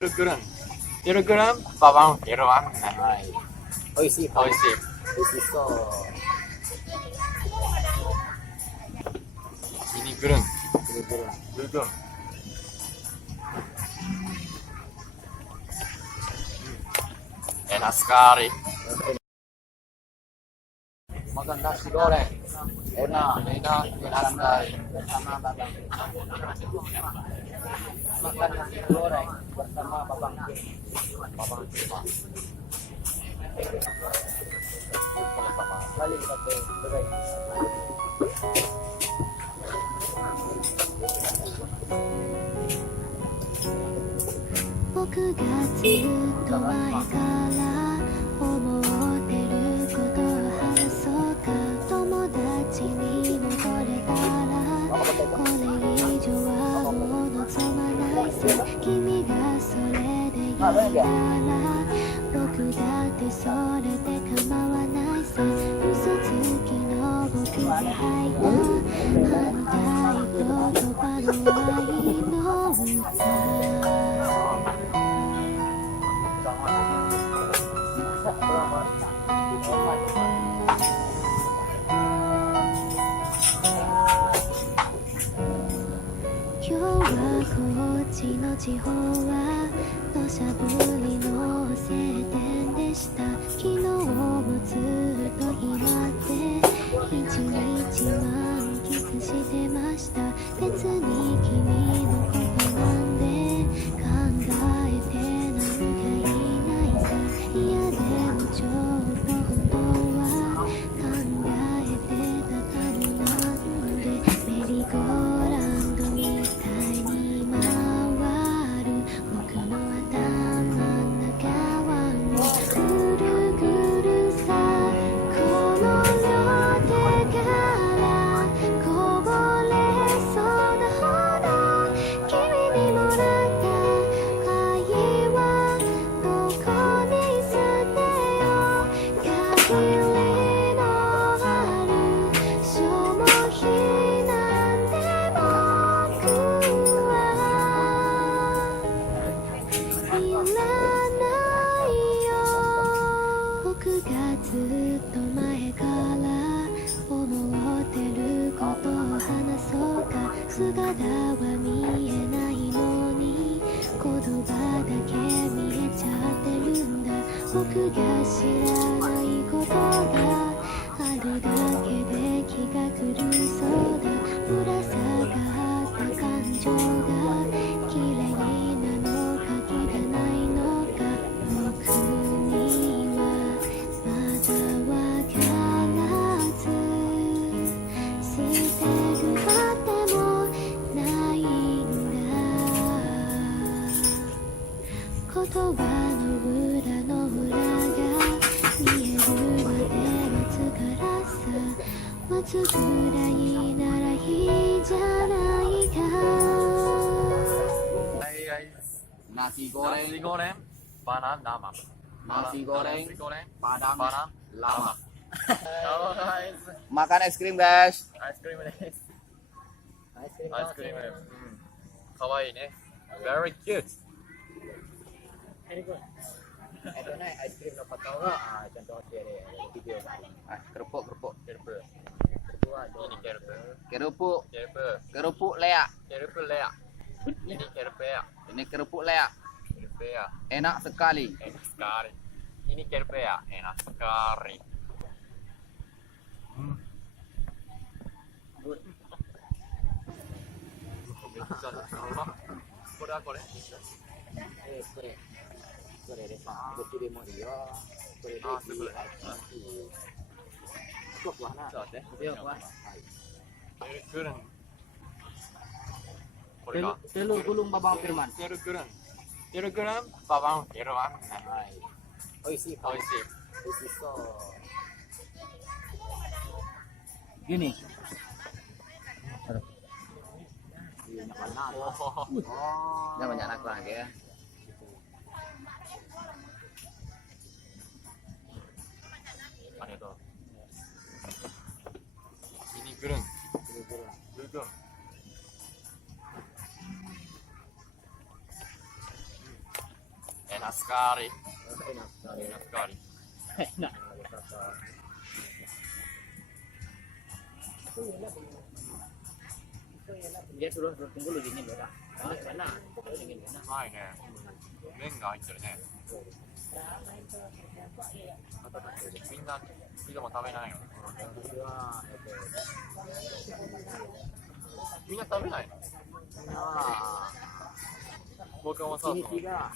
くるくるん。くるくるん。ババン。ゲロワン。はい。美味しい。おいしい。美味しそう。ミニくるん。ぐるぐる。くるくるん。Enak sekali. Makan nasi goreng. Enak sekali. Bersama Babang. Makan nasi goreng bersama Babang. Babang Cuma. Balik ke gerai. 僕がずっと前から思ってることを話そうか。友達にもこれからこれ以上はもう望まないさ。君がそれでいいなら僕だってそれで構わないさ。嘘つきの僕が吐いた反対言葉の愛の歌。今日はこっちの地方は土砂降りの晴天でした。昨日もずっと暇で一日満喫してました。別に君のことなんで考えてなんかいないさ。いやでもちょっと本当は考えてたかもなんでメリーゴーランドみたいに回る僕の頭の中はもうぐるぐるさ。この両手からこぼれそうなほど君にもらった愛はどこに捨てよう。限りのある消耗品なんて僕はいらないよ。僕がずっと前から思ってることを話そうか。姿は見えないのに言葉だけ見えちゃってるんだ。僕が知らないことがあるだけで気が狂いそうだ。ぶら下がった感情が綺麗なのか汚いのか僕にはまだわからず。捨てるあてもないんだ。言葉の裏の裏が見えるまで待つからさ。待つぐらいならいいじゃないか。Hai guys. Nasi Nasi goreng. goreng. Padang lama. Nasi goreng. Nasi goreng. Padang. Padang Lama. Halo guys. Makan es krim guys. アイスクリームです。アイスクリーム。アイスクリーム。かわいいね。Very cute. アイスクリームのパターンはちゃんと教えるビデオがあります。kerupuk kerupuk. Kerupuk. Ini kerupuk. Kerupuk. Kerupuk. Kerupuk leak. Kerupuk leak. Ini kerupuk leak. Ini kerupuk leak. Kerupuk leak. Enak sekali. Enak sekali. Ini kerupuk leak. Enak sekali. Good. めっちゃこれはこれ。これでさ、どっちでもいいよ。これでいい。あ、すごい。Cukup lah nak. Cukup lah. くるん。これ Telu が。 telu gulung Babang Firman. くるくるん。くるくるん。ババン。ゲロワン。はい。美味しい。おいしい。美味しそう。Gini. Iya, banyak. Oh. Udah banyak anak lagi ya. Ini gereng. Gereng. Enak sekali. Enak sekali. Enak sekali. Enak. Dia suruh tunggu lu dingin ya. Ah, mana? Dingin ya. うまいね。麺が入ってるね。みんなピザも食べないの？私はみんな食べないの？みんなは僕もそうそう。日にちが